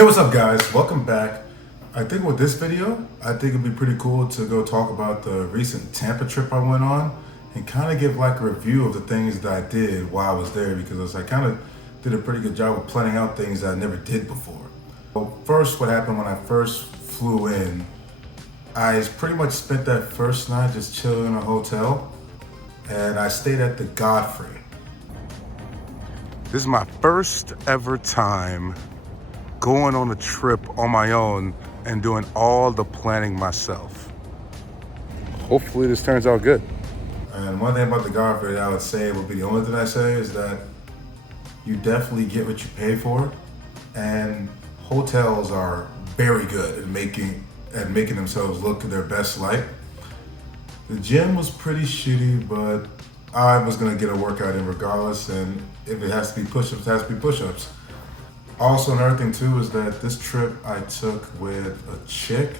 Hey, what's up guys? Welcome back. I think with this video, I think it'd be pretty cool to go talk about the recent Tampa trip I went on and kind of give like a review of the things that I did while I was there because I kind of did a pretty good job of planning out things that I never did before. Well, first, what happened when I first flew in, I pretty much spent that first night just chilling in a hotel and I stayed at the Godfrey. This is my first ever time going on a trip on my own and doing all the planning myself. Hopefully this turns out good. And one thing about the Godfrey that I would say would be the only thing I say is that you definitely get what you pay for, and hotels are very good at making themselves look to their best light. The gym was pretty shitty, but I was gonna get a workout in regardless, and if it has to be push-ups, it has to be push-ups. Also, another thing too is that this trip I took with a chick,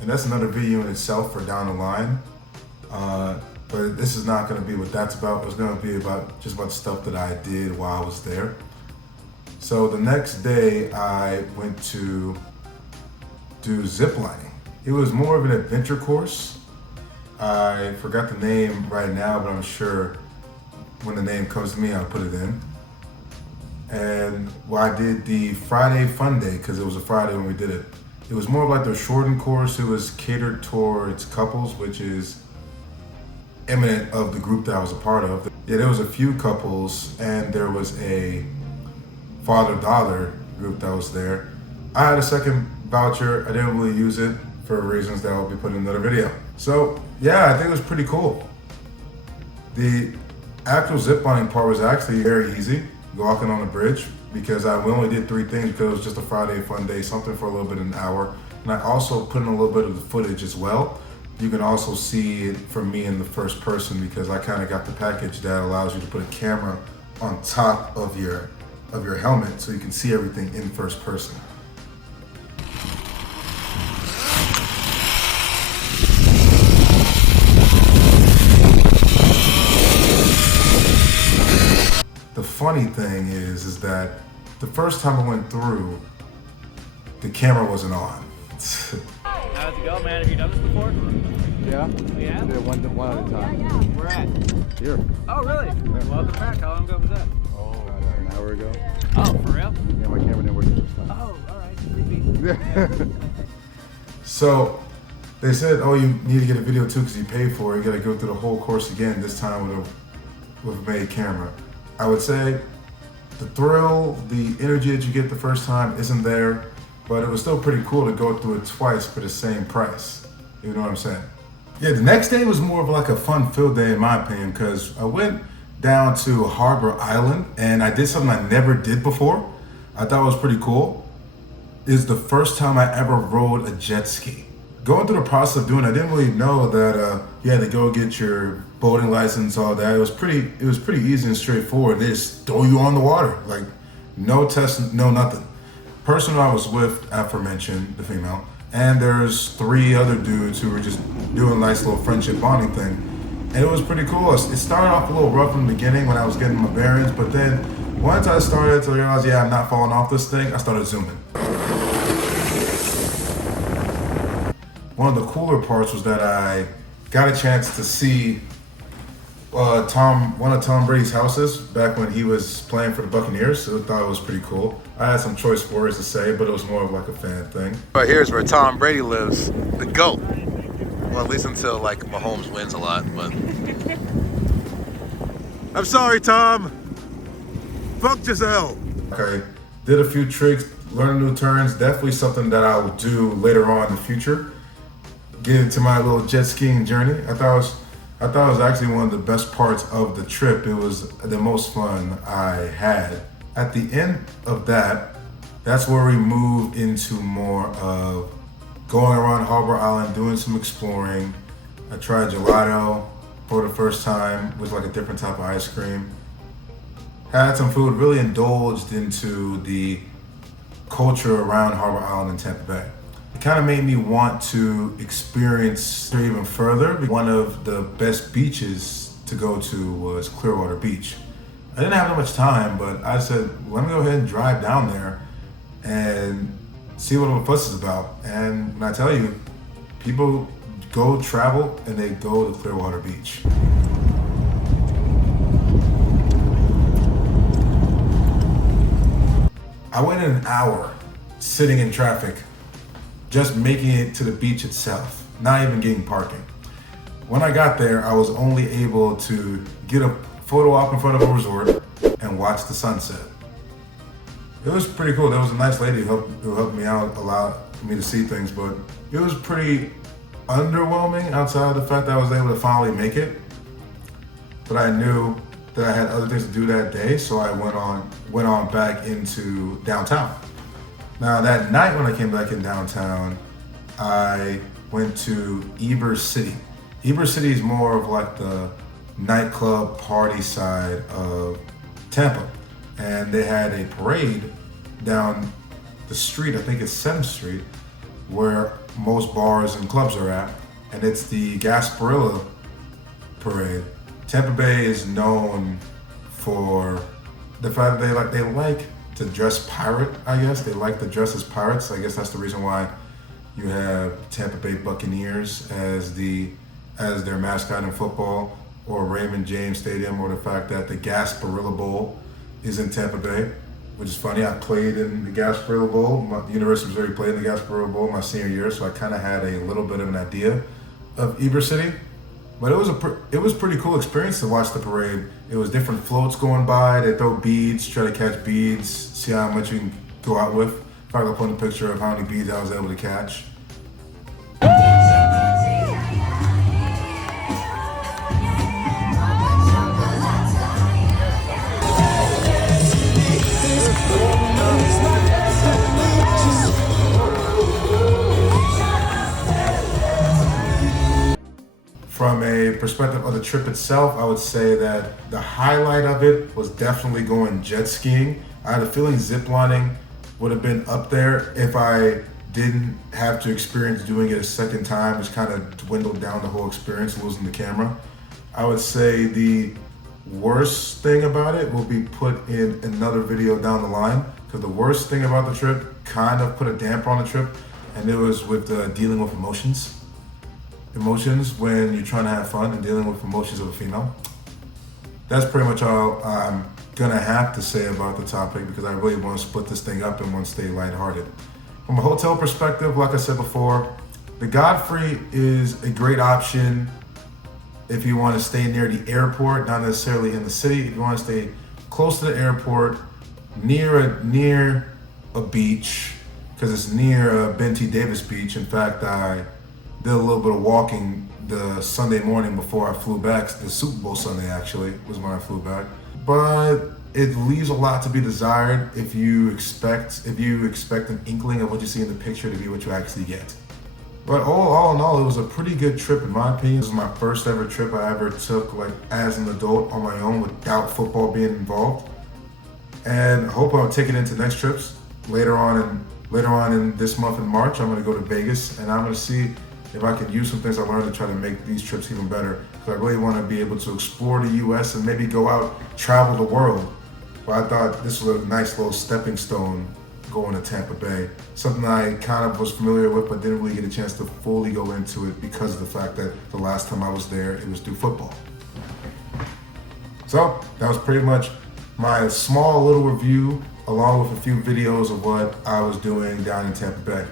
and that's another video in itself for down the line. But this is not going to be what that's about. It's going to be about just about stuff that I did while I was there. So the next day I went to do zip lining. It was more of an adventure course. I forgot the name right now, but I'm sure when the name comes to me, I'll put it in. And well, I did the Friday fun day because it was a Friday when we did it. It was more of like the shortened course. It was catered towards couples, which is eminent of the group that I was a part of. Yeah, there was a few couples and there was a father-daughter group that was there. I had a second voucher. I didn't really use it for reasons that I'll be putting in another video. So yeah, I think it was pretty cool. The actual ziplining part was actually very easy. Walking on the bridge, because we only did 3 things because it was just a Friday fun day, something for a little bit, an hour. And I also put in a little bit of the footage as well. You can also see it from me in the first person because I kind of got the package that allows you to put a camera on top of your helmet so you can see everything in first person. The funny thing is that the first time I went through, the camera wasn't on. How's it go, man? Have you done this before? Yeah. Oh, yeah? Did it one at a time. Where at? Here. Oh, really? Yeah. Welcome back. How long ago was that? Oh, about an hour ago. Oh, for real? Yeah, my camera didn't work the first time. Oh, all right. Creepy. So they said, oh, you need to get a video too because you paid for it. You gotta go through the whole course again, this time with a made camera. I would say the thrill, the energy that you get the first time isn't there, but it was still pretty cool to go through it twice for the same price. You know what I'm saying? Yeah, the next day was more of like a fun-filled day in my opinion because I went down to Harbor Island and I did something I never did before. I thought it was pretty cool. It's the first time I ever rode a jet ski. Going through the process of doing it, I didn't really know that you had to go get your boating license, all that. It was pretty easy and straightforward. They just throw you on the water, like no test, no nothing. Person I was with, aforementioned, the female, and there's 3 other dudes who were just doing a nice little friendship bonding thing. And it was pretty cool. It started off a little rough in the beginning when I was getting my bearings, but then once I started to realize, yeah, I'm not falling off this thing, I started zooming. One of the cooler parts was that I got a chance to see one of Tom Brady's houses back when he was playing for the Buccaneers, so I thought it was pretty cool. I had some choice words to say, but it was more of like a fan thing. Right here's where Tom Brady lives, the GOAT. Well, at least until like Mahomes wins a lot, but... I'm sorry, Tom. Fuck Giselle. Okay, did a few tricks, learned new turns, definitely something that I will do later on in the future. Get into my little jet skiing journey. I thought it was actually one of the best parts of the trip. It was the most fun I had. At the end of that, that's where we move into more of going around Harbor Island, doing some exploring. I tried gelato for the first time. It was like a different type of ice cream. Had some food, really indulged into the culture around Harbor Island and Tampa Bay. It kind of made me want to experience even further. One of the best beaches to go to was Clearwater Beach. I didn't have that much time, but I said, let me go ahead and drive down there and see what all the fuss is about. And when I tell you, people go travel and they go to Clearwater Beach. I went in an hour sitting in traffic, just making it to the beach itself, not even getting parking. When I got there, I was only able to get a photo op in front of a resort and watch the sunset. It was pretty cool. There was a nice lady who helped me out, allowed me to see things, but it was pretty underwhelming outside of the fact that I was able to finally make it. But I knew that I had other things to do that day, so I went on back into downtown. Now that night when I came back in downtown, I went to Ybor City. Ybor City is more of like the nightclub party side of Tampa. And they had a parade down the street, I think it's 7th Street, where most bars and clubs are at. And it's the Gasparilla Parade. Tampa Bay is known for the fact that they like to dress pirate, I guess. They like to dress as pirates. I guess that's the reason why you have Tampa Bay Buccaneers as their mascot in football, or Raymond James Stadium, or the fact that the Gasparilla Bowl is in Tampa Bay, which is funny. I played in the Gasparilla Bowl. My University of Missouri played in the Gasparilla Bowl my senior year, so I kind of had a little bit of an idea of Ybor City. But it was a pretty cool experience to watch the parade. It was different floats going by. They throw beads, try to catch beads, see how much you can go out with. In fact, I'll put a picture of how many beads I was able to catch. From a perspective of the trip itself, I would say that the highlight of it was definitely going jet skiing. I had a feeling ziplining would have been up there if I didn't have to experience doing it a second time, which kind of dwindled down the whole experience, losing the camera. I would say the worst thing about it will be put in another video down the line, because the worst thing about the trip kind of put a damper on the trip, and it was with dealing with emotions when you're trying to have fun and dealing with emotions of a female. That's pretty much all I'm gonna have to say about the topic, because I really want to split this thing up and want to stay lighthearted. From a hotel perspective, like I said before, the Godfrey is a great option if you want to stay near the airport, not necessarily in the city. If you want to stay close to the airport, near a beach, because it's near Ben T. Davis Beach. In fact, I did a little bit of walking the Sunday morning before I flew back. The Super Bowl Sunday actually was when I flew back. But it leaves a lot to be desired if you expect an inkling of what you see in the picture to be what you actually get. But all in all, it was a pretty good trip in my opinion. This was my first ever trip I ever took as an adult on my own without football being involved. And I hope I'll take it into next trips. Later on in this month in March, I'm gonna go to Vegas, and I'm gonna see if I can use some things I learned to try to make these trips even better. Because I really want to be able to explore the US and maybe go out, travel the world. But I thought this was a nice little stepping stone going to Tampa Bay. Something I kind of was familiar with, but didn't really get a chance to fully go into it because of the fact that the last time I was there, it was through football. So that was pretty much my small little review, along with a few videos of what I was doing down in Tampa Bay.